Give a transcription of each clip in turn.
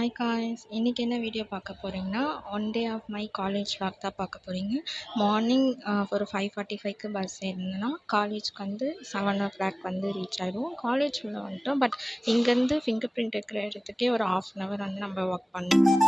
Hi guys, இன்னைக்கு என்ன video பார்க்க போறீங்கன்னா, one day of my college vlog தான் பார்க்க போறீங்க. மார்னிங் ஒரு 5:45க்கு பஸ் ஏறினேன்னா காலேஜ்க்கு வந்து 7 o'clock வந்து ரீச் ஆயிடுவோம். காலேஜ் உள்ள வந்துட்டோம். பட் இங்கேருந்து ஃபிங்கர் பிரிண்ட் இருக்கிற இடத்துக்கே ஒரு 1/2 hour வந்து நம்ம ஒர்க் பண்ணணும்.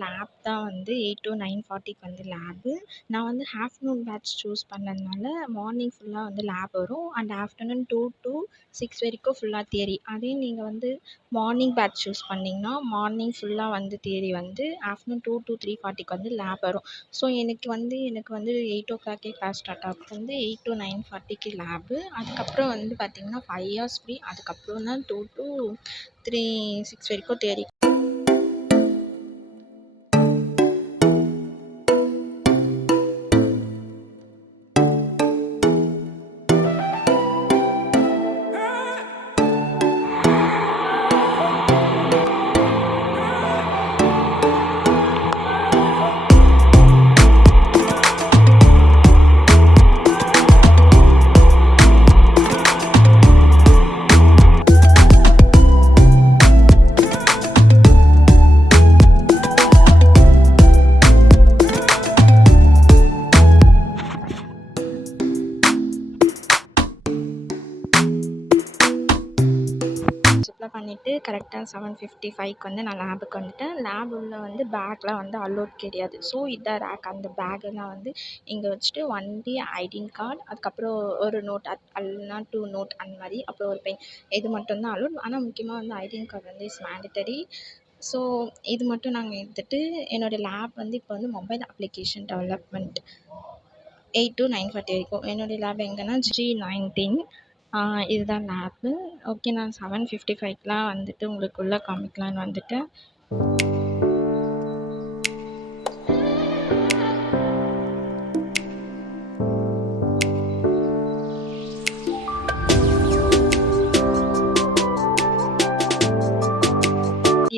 லேப் தான் வந்து 8 to 9:40க்கு வந்து லேபு. நான் வந்து ஆஃப்டர்நூன் பேட்ச் சூஸ் பண்ணதுனால மார்னிங் ஃபுல்லாக வந்து லேப் வரும். அண்ட் ஆஃப்டர்நூன் 2 to 6 வரைக்கும் ஃபுல்லாக தியரி. அதே நீங்கள் வந்து மார்னிங் பேட்ச் சூஸ் பண்ணிங்கன்னா மார்னிங் ஃபுல்லாக வந்து தியரி வந்து ஆஃப்டர்நூன் 2 to 3:40க்கு வந்து லேப் வரும். ஸோ எனக்கு வந்து 8 o'clockே கிளாஸ் ஸ்டார்ட் ஆகும். வந்து 8 to 9:40க்கு லேபு. அதுக்கப்புறம் வந்து பார்த்திங்கன்னா 5 hours ஃப்ரீ. அதுக்கப்புறம் தான் 2 to 6 வரைக்கும் தியரி. பண்ணிவிட்டு கரெக்டாக 7:55க்கு வந்து நான் லேபுக்கு வந்துட்டேன். லேப் உள்ள வந்து பேக்லாம் வந்து அலோட் கிடையாது. ஸோ இதான் ரேக். அந்த பேக்கெல்லாம் வந்து இங்கே வச்சுட்டு ஒன்லி ஐடின் கார்டு, அதுக்கப்புறம் ஒரு நோட் இல்லைனா 2 நோட் அந்த மாதிரி, அப்புறம் ஒரு பென், இது மட்டும்தான் அலோட். ஆனால் முக்கியமாக வந்து ஐடின் கார்டு வந்து இஸ் மேண்டட்டரி. ஸோ இது மட்டும் நாங்கள் எடுத்துகிட்டு என்னோடய லேப் வந்து இப்போ வந்து மொபைல் அப்ளிகேஷன் டெவலப்மெண்ட் 8 to 9:40 வரைக்கும். என்னுடைய லேப் எங்கன்னா G19. இதுதான் லேப்பு. ஓகே, நான் 7:55க்குலாம் வந்துட்டு உங்களுக்கு உள்ளே காமிக்கலான்னு வந்துட்டேன்.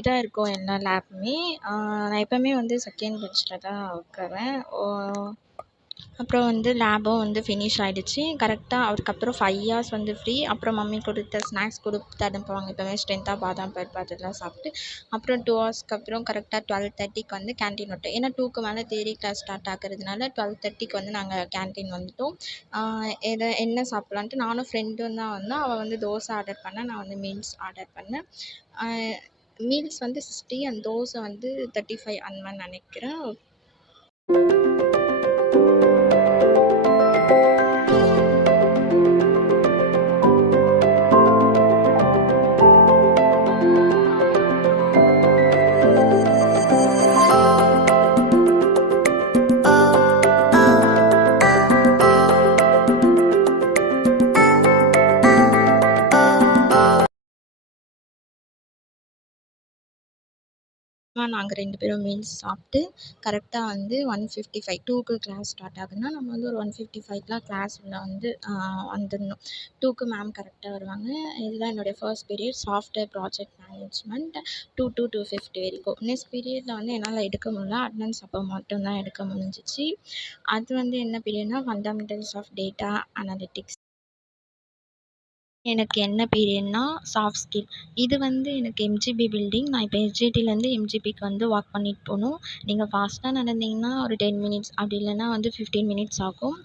இதாக இருக்கும் எல்லா லேப்புமே. நான் எப்போவுமே வந்து செகண்ட் பெஞ்சில் தான் உட்காருவேன். அப்புறம் வந்து லேபும் வந்து ஃபினிஷ் ஆகிடுச்சு. கரெக்டாக அதுக்கப்புறம் 5 hours வந்து ஃப்ரீ. அப்புறம் மம்மி கொடுத்த ஸ்நாக்ஸ் கொடுத்து அனுப்புவாங்க எப்போவுமே ஸ்ட்ரென்த்தாக, பாதாம் பருப்பு அதெல்லாம் சாப்பிட்டு. அப்புறம் 2 ஹவர்ஸ்க்கு அப்புறம் கரெக்டாக 12:30க்கு வந்து கேன்டீன் விட்டோம். ஏன்னா 2க்கு மேலே தியரி கிளாஸ் ஸ்டார்ட் ஆகிறதுனால 12:30க்கு வந்து நாங்கள் கேன்டீன் வந்துட்டோம். என்ன சாப்பிட்லான்ட்டு நானும் ஃப்ரெண்டும் தான் வந்தோம். அவள் வந்து தோசை ஆர்டர் பண்ணேன், நான் வந்து மீல்ஸ் ஆர்டர் பண்ணேன். மீல்ஸ் வந்து 60 அண்ட் தோசை வந்து 35 அந்த மாதிரி நினைக்கிறேன். நாங்கள் 2 பேரும் மீல்ஸ் சாப்பிட்டு கரெக்டாக வந்து 1:55 2க்கு கிளாஸ் ஸ்டார்ட் ஆகுதுன்னா நம்ம வந்து ஒரு 1:55க்குலாம் கிளாஸ் உள்ள வந்து வந்துடணும். 2க்கு மேம் கரெக்டாக வருவாங்க. இதுதான் என்னுடைய first period, software project management 2 to 2:50 வரைக்கும். நெக்ஸ்ட் பீரியடில் வந்து என்னால் எடுக்க முடியல, அட்டனன்ஸ் அப்போ மட்டும்தான் எடுக்க முடிஞ்சிச்சு. அது வந்து என்ன பீரியட்னா ஃபண்டமெண்டல்ஸ் ஆஃப் டேட்டா அனாலிட்டிக்ஸ். எனக்கு என்ன பீரியட்னா சாஃப்ட் ஸ்கில். இது வந்து எனக்கு எம்ஜிபி பில்டிங். நான் இப்போ எஸ்ஜிடிலேருந்து எம்ஜிபிக்கு வந்து வாக் பண்ணிட்டு போகணும். நீங்கள் ஃபாஸ்ட்டாக நடந்தீங்கன்னா ஒரு 10 minutes, அப்படி இல்லைன்னா வந்து 15 minutes ஆகும்.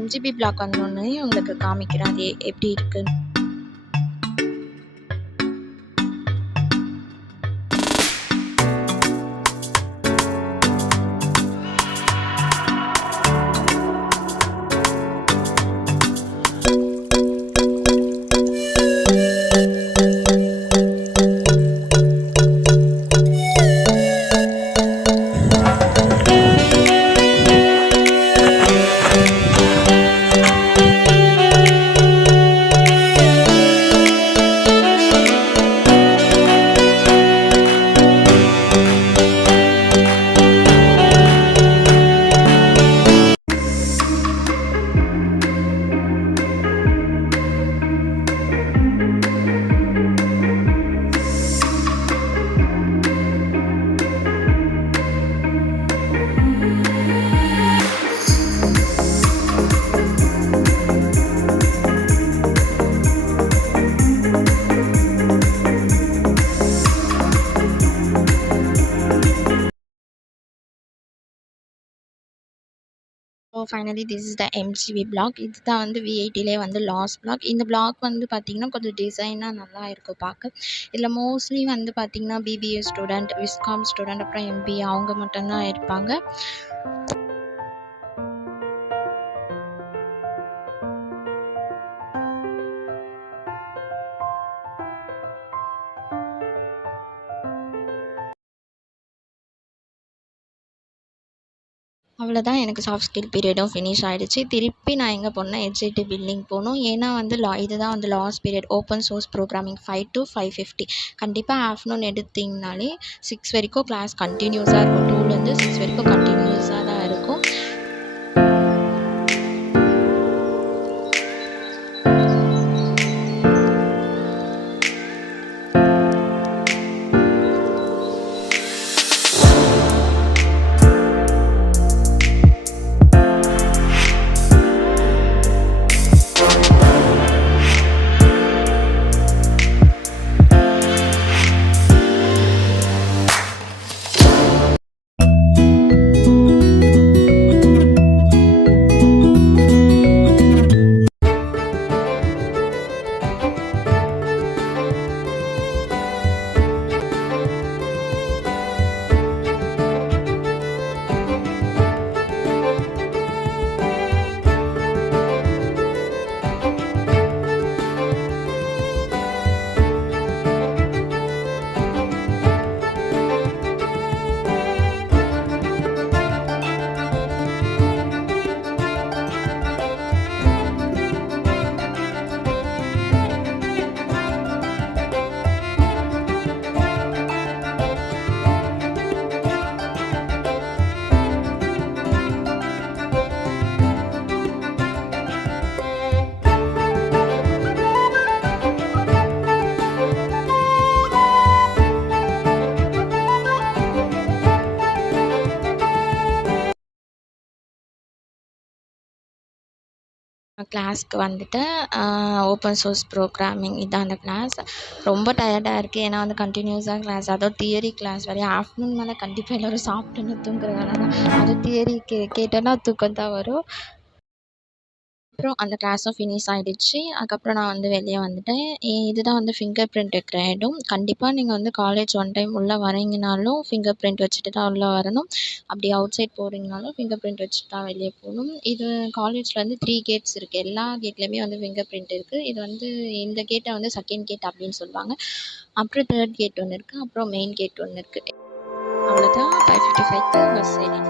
எம்ஜிபி பிளாக் வந்தோடனே உங்களுக்கு காமிக்கிறேன் அது எப்படி இருக்குன்னு. Finally this is the MGV block. இதுதான் வந்து V80லே வந்து லாஸ்ட் பிளாக். இந்த பிளாக் வந்து பார்த்திங்கன்னா கொஞ்சம் டிசைனாக நல்லா இருக்கும் பார்க்க. இதில் மோஸ்ட்லி வந்து பார்த்திங்கன்னா BBA ஸ்டூடெண்ட், விஸ்காம் ஸ்டூடெண்ட், அப்புறம் MBA அவங்க மட்டும்தான் இருப்பாங்க. அவ்வளோதான், எனக்கு சாஃப்ட் ஸ்கில் பீரியடும் ஃபினிஷ் ஆகிடுச்சு. திருப்பி நான் எங்கே போனேன்னா HIT பில்டிங் போகணும். ஏன்னா வந்து இதுதான் வந்து last period open source programming 5 to 5:50. கண்டிப்பாக ஆஃப்டர்நூன் எடுத்திங்கனாலே 6 வரைக்கும் கிளாஸ் கண்டினியூஸாக இருக்கும். 2லேருந்து 6 வரைக்கும் கண்டினியூஸாக தான் இருக்கும். கிளாஸ்க்கு வந்துட்டேன். ஓப்பன் சோர்ஸ் ப்ரோக்ராமிங் இதான் அந்த கிளாஸ். ரொம்ப டயர்டாக இருக்குது. ஏன்னா வந்து கண்டினியூஸாக கிளாஸ், அதுவும் தியரி கிளாஸ் வேறு. ஆஃப்டர்நூன் மேலே கண்டிப்பாக எல்லோரும் சாப்பிட்டுன்னு தூங்குற வேலை தான். அதுவும் தியரி கேட்டோன்னா தூக்கம் தான் வரும். அப்புறம் அந்த கிளாஸும் ஃபினிஷ் ஆகிடுச்சு. அதுக்கப்புறம் நான் வந்து வெளியே வந்துட்டேன். இதுதான் வந்து ஃபிங்கர் பிரிண்ட் இருக்கிற இடம். கண்டிப்பாக நீங்கள் வந்து காலேஜ் ஒன் டைம் உள்ளே வரீங்கனாலும் ஃபிங்கர் பிரிண்ட் வச்சுட்டு தான் உள்ளே வரணும். அப்படி அவுட் சைட் போகிறீங்கனாலும் ஃபிங்கர் பிரிண்ட் வச்சுட்டு தான் வெளியே போகணும். இது காலேஜில் வந்து 3 கேட்ஸ் இருக்குது. எல்லா கேட்லேயுமே வந்து ஃபிங்கர் பிரிண்ட் இருக்குது. இது வந்து இந்த கேட்டை வந்து செகண்ட் கேட் அப்படின்னு சொல்லுவாங்க. அப்புறம் 3rd கேட் ஒன்று இருக்குது. அப்புறம் மெயின் கேட் ஒன்று இருக்குது. அவ்வளோதான். 5:55க்கு பஸ் ஏறி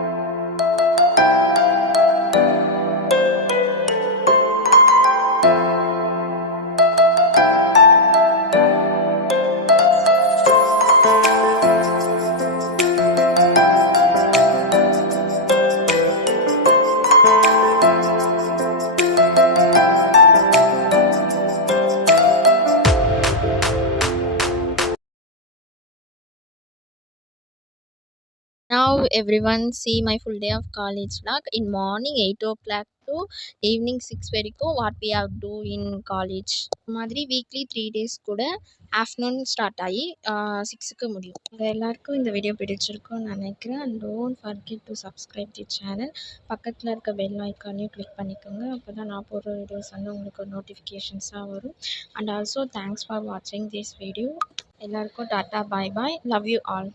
Now everyone see my full day of college vlog. In morning 8 o'clock to evening 6 வரைக்கும் what we have do in college. மாதிரி வீக்லி 3 days கூட ஆஃப்டர்நூன் ஸ்டார்ட் ஆகி 6க்கு முடியும். உங்கள் எல்லாருக்கும் இந்த வீடியோ பிடிச்சிருக்கும்னு நினைக்கிறேன். And don't forget to subscribe தி சேனல். பக்கத்தில் இருக்க பெல் ஐக்கானையும் கிளிக் பண்ணிக்கோங்க. அப்போ தான் நான் போடுற வீடியோஸ் வந்து உங்களுக்கு நோட்டிஃபிகேஷன்ஸாக வரும். அண்ட் ஆல்சோ தேங்க்ஸ் ஃபார் வாட்சிங் திஸ் வீடியோ. எல்லாருக்கும் டாட்டா, பாய் பாய், லவ் யூ ஆல்.